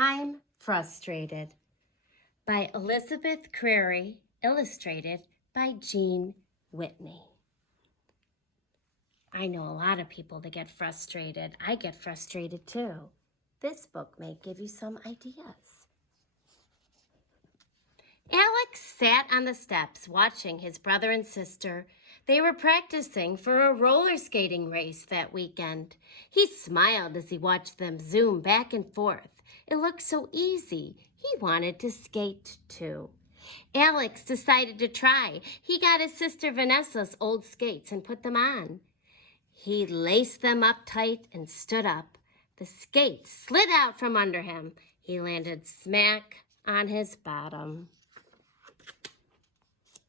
I'm Frustrated by Elizabeth Crary, illustrated by Jean Whitney. I know a lot of people that get frustrated. I get frustrated too. This book may give you some ideas. Alex sat on the steps watching his brother and sister. They were practicing for a roller skating race that weekend. He smiled as he watched them zoom back and forth. It looked so easy. He wanted to skate too. Alex decided to try. He got his sister Vanessa's old skates and put them on. He laced them up tight and stood up. The skates slid out from under him. He landed smack on his bottom.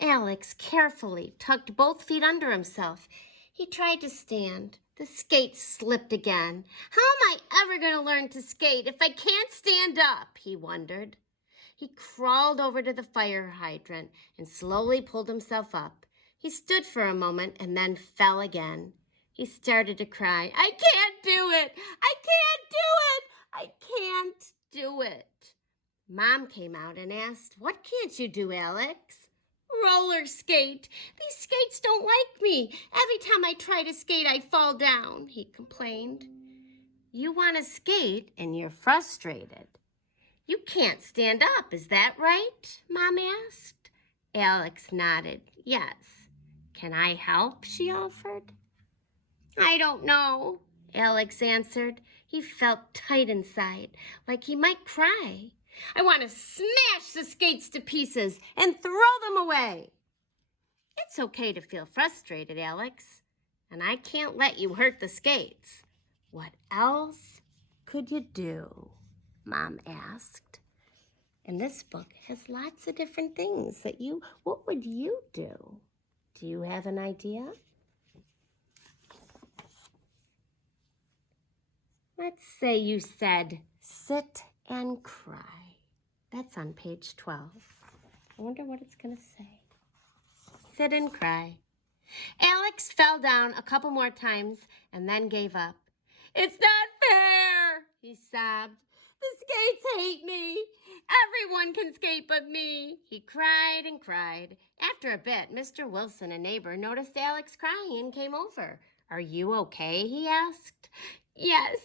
Alex carefully tucked both feet under himself. He tried to stand. The skates slipped again. How am I ever going to learn to skate if I can't stand up? He wondered. He crawled over to the fire hydrant and slowly pulled himself up. He stood for a moment and then fell again. He started to cry. I can't do it! I can't do it! I can't do it! Mom came out and asked, What can't you do, Alex? Roller skate. These skates don't like me. Every time I try to skate, I fall down, he complained. You want to skate and you're frustrated. You can't stand up, is that right? Mom asked. Alex nodded. Yes. Can I help? She offered. I don't know, Alex answered. He felt tight inside, like he might cry. I want to smash the skates to pieces and throw them away. It's okay to feel frustrated, Alex, and I can't let you hurt the skates. What else could you do? Mom asked. And this book has lots of different things what would you do? Do you have an idea? Let's say you said, sit and cry. That's on page 12. I wonder what it's going to say. Sit and cry. Alex fell down a couple more times and then gave up. It's not fair, he sobbed. The skates hate me. Everyone can skate but me. He cried and cried. After a bit, Mr. Wilson, a neighbor, noticed Alex crying and came over. Are you okay? He asked. Yes.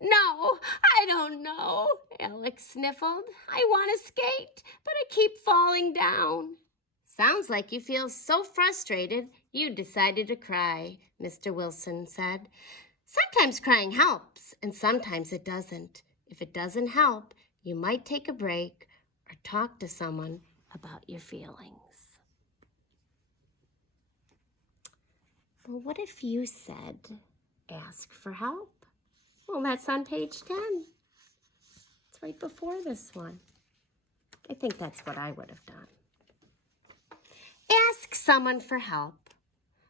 No, I don't know, Alex sniffled. I want to skate, but I keep falling down. Sounds like you feel so frustrated you decided to cry, Mr. Wilson said. Sometimes crying helps, and sometimes it doesn't. If it doesn't help, you might take a break or talk to someone about your feelings. Well, what if you said, ask for help? Well, that's on page 10. It's right before this one. I think that's what I would have done. Ask someone for help.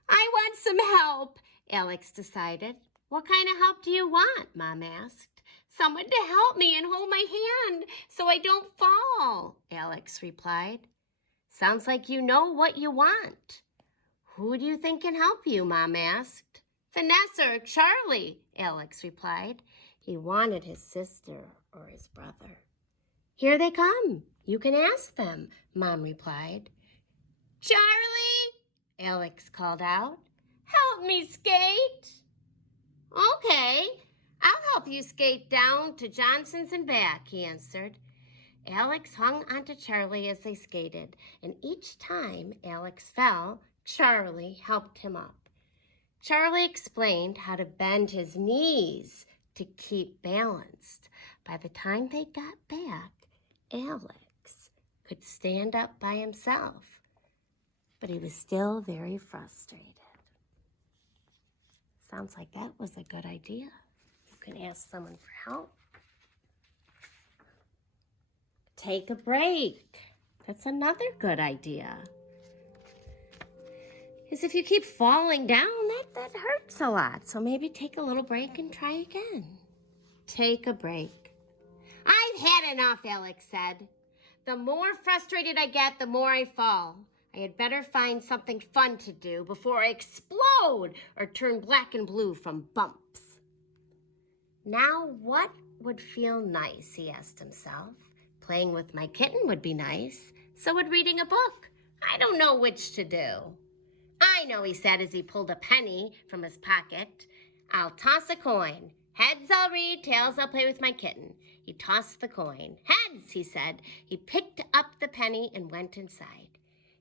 I want some help, Alex decided. What kind of help do you want? Mom asked. Someone to help me and hold my hand so I don't fall, Alex replied. Sounds like you know what you want. Who do you think can help you? Mom asked. Vanessa or Charlie, Alex replied. He wanted his sister or his brother. Here they come. You can ask them, Mom replied. Charlie, Alex called out. Help me skate. Okay, I'll help you skate down to Johnson's and back, he answered. Alex hung onto Charlie as they skated, and each time Alex fell, Charlie helped him up. Charlie explained how to bend his knees to keep balanced. By the time they got back, Alex could stand up by himself, but he was still very frustrated. Sounds like that was a good idea. You can ask someone for help. Take a break. That's another good idea. Because if you keep falling down, that hurts a lot. So maybe take a little break and try again. Take a break. I've had enough, Alex said. The more frustrated I get, the more I fall. I had better find something fun to do before I explode or turn black and blue from bumps. Now what would feel nice, he asked himself. Playing with my kitten would be nice. So would reading a book. I don't know which to do. I know, he said as he pulled a penny from his pocket. I'll toss a coin. Heads I'll read, tails I'll play with my kitten. He tossed the coin. Heads, he said. He picked up the penny and went inside.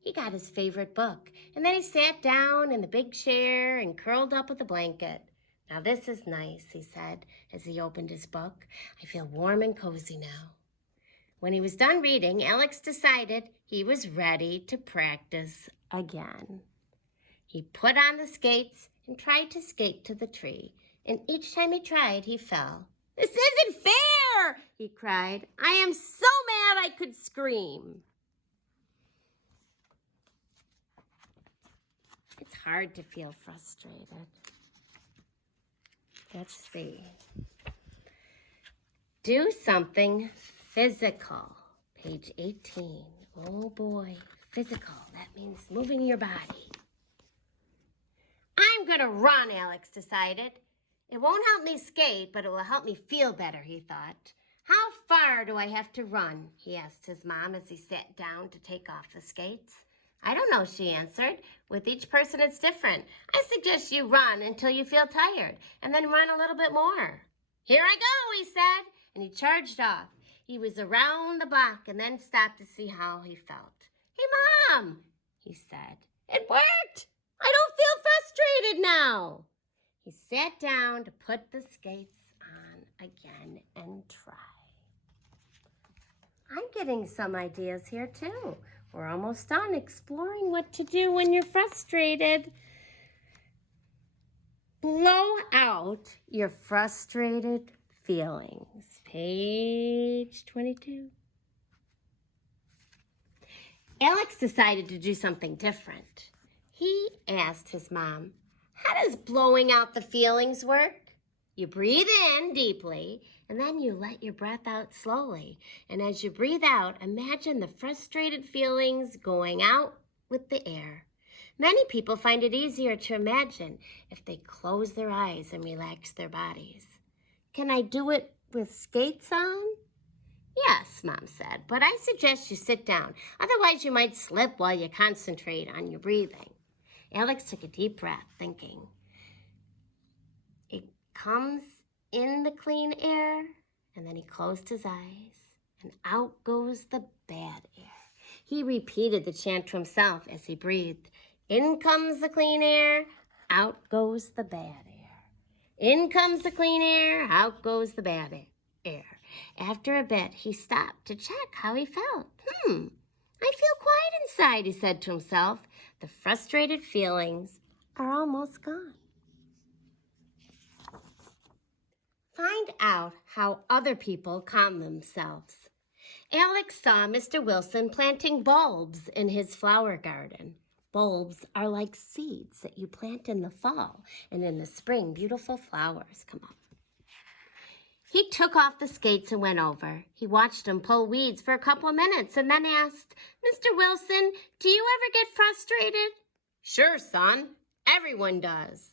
He got his favorite book, and then he sat down in the big chair and curled up with a blanket. Now this is nice, he said as he opened his book. I feel warm and cozy now. When he was done reading, Alex decided he was ready to practice again. He put on the skates and tried to skate to the tree, and each time he tried, he fell. This isn't fair, he cried. I am so mad I could scream. It's hard to feel frustrated. Let's see. Do something physical. Page 18. Oh boy, physical. That means moving your body. I'm going to run, Alex decided. It won't help me skate, but it will help me feel better, he thought. How far do I have to run? He asked his mom as he sat down to take off the skates. I don't know, she answered. With each person, it's different. I suggest you run until you feel tired, and then run a little bit more. Here I go, he said, and he charged off. He was around the block and then stopped to see how he felt. Hey, Mom, he said. It worked. I don't feel frustrated now. He sat down to put the skates on again and try. I'm getting some ideas here, too. We're almost done exploring what to do when you're frustrated. Blow out your frustrated feelings. Page 22. Alex decided to do something different. He asked his mom, how does blowing out the feelings work? You breathe in deeply, and then you let your breath out slowly. And as you breathe out, imagine the frustrated feelings going out with the air. Many people find it easier to imagine if they close their eyes and relax their bodies. Can I do it with skates on? Yes, Mom said, but I suggest you sit down. Otherwise, you might slip while you concentrate on your breathing. Alex took a deep breath, thinking, it comes in the clean air, and then he closed his eyes, and out goes the bad air. He repeated the chant to himself as he breathed. In comes the clean air, out goes the bad air. In comes the clean air, out goes the bad air. After a bit, he stopped to check how he felt. I feel quiet inside, he said to himself. The frustrated feelings are almost gone. Find out how other people calm themselves. Alex saw Mr. Wilson planting bulbs in his flower garden. Bulbs are like seeds that you plant in the fall, and in the spring, beautiful flowers come up. He took off the skates and went over. He watched him pull weeds for a couple of minutes and then asked, Mr. Wilson, do you ever get frustrated? Sure, son. Everyone does.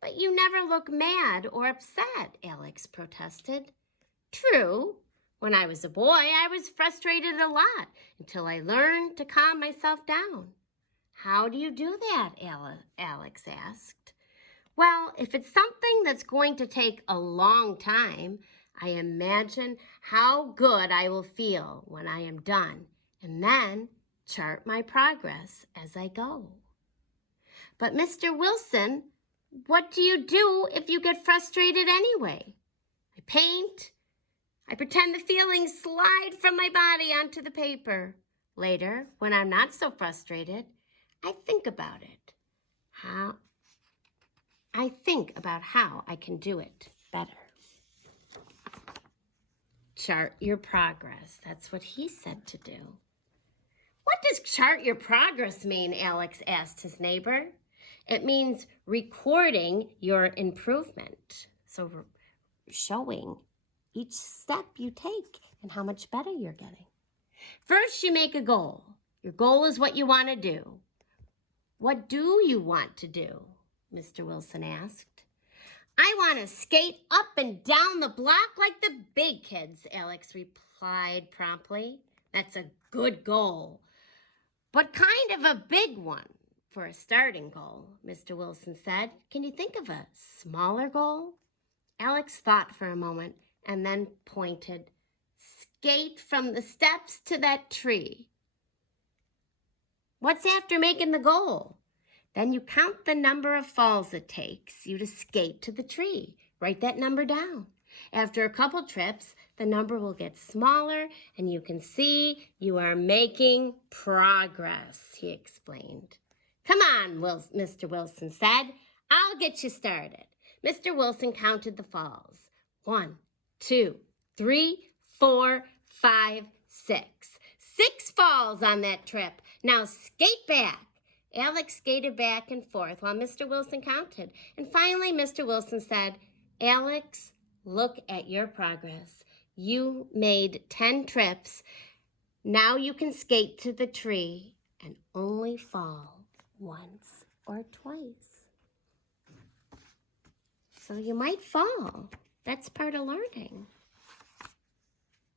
But you never look mad or upset, Alex protested. True. When I was a boy, I was frustrated a lot until I learned to calm myself down. How do you do that? Alex asked. Well, if it's something that's going to take a long time, I imagine how good I will feel when I am done, and then chart my progress as I go. But Mr. Wilson, what do you do if you get frustrated anyway? I paint. I pretend the feelings slide from my body onto the paper. Later, when I'm not so frustrated, I think about it. I think about how I can do it better. Chart your progress. That's what he said to do. What does chart your progress mean? Alex asked his neighbor. It means recording your improvement. So showing each step you take and how much better you're getting. First, you make a goal. Your goal is what you want to do. What do you want to do? Mr. Wilson asked. I want to skate up and down the block like the big kids, Alex replied promptly. That's a good goal, but kind of a big one for a starting goal, Mr. Wilson said. Can you think of a smaller goal? Alex thought for a moment and then pointed. Skate from the steps to that tree. What's after making the goal? Then you count the number of falls it takes you to skate to the tree. Write that number down. After a couple trips, the number will get smaller and you can see you are making progress, he explained. Come on, Mr. Wilson said. I'll get you started. Mr. Wilson counted the falls. 1, 2, 3, 4, 5, 6. 6 falls on that trip. Now skate back. Alex skated back and forth while Mr. Wilson counted. And finally, Mr. Wilson said, Alex, look at your progress. You made 10 trips. Now you can skate to the tree and only fall once or twice. So you might fall. That's part of learning.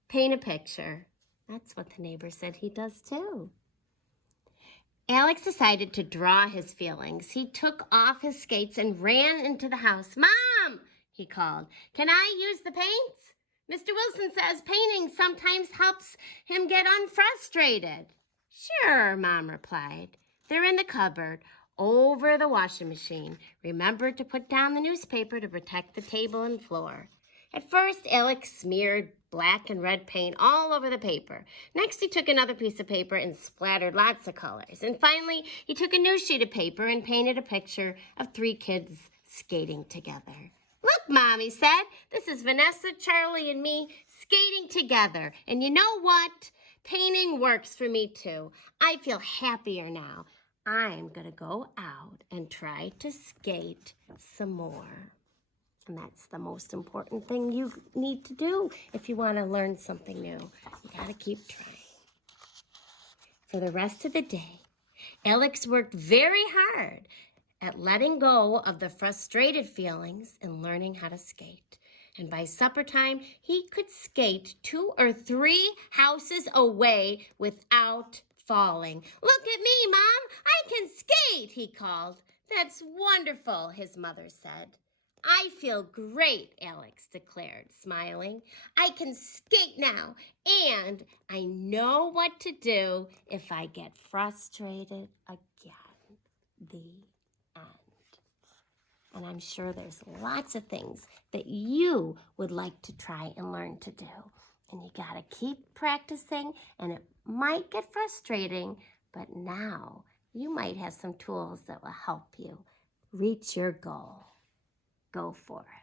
Paint a picture. That's what the neighbor said he does too. Alex decided to draw his feelings. He took off his skates and ran into the house. Mom, he called, can I use the paints? Mr. Wilson says painting sometimes helps him get unfrustrated. Sure, Mom replied. They're in the cupboard over the washing machine. Remember to put down the newspaper to protect the table and floor. At first, Alex smeared black and red paint all over the paper. Next, he took another piece of paper and splattered lots of colors. And finally, he took a new sheet of paper and painted a picture of 3 kids skating together. Look, Mom, he said, this is Vanessa, Charlie, and me skating together. And you know what? Painting works for me too. I feel happier now. I'm going to go out and try to skate some more. And that's the most important thing you need to do if you want to learn something new. You got to keep trying. For the rest of the day, Alex worked very hard at letting go of the frustrated feelings and learning how to skate. And by supper time, he could skate 2 or 3 houses away without falling. Look at me, Mom. I can skate, he called. That's wonderful, his mother said. I feel great, Alex declared, smiling. I can skate now, and I know what to do if I get frustrated again. The end. And I'm sure there's lots of things that you would like to try and learn to do. And you got to keep practicing, and it might get frustrating, but now you might have some tools that will help you reach your goal. Go for it.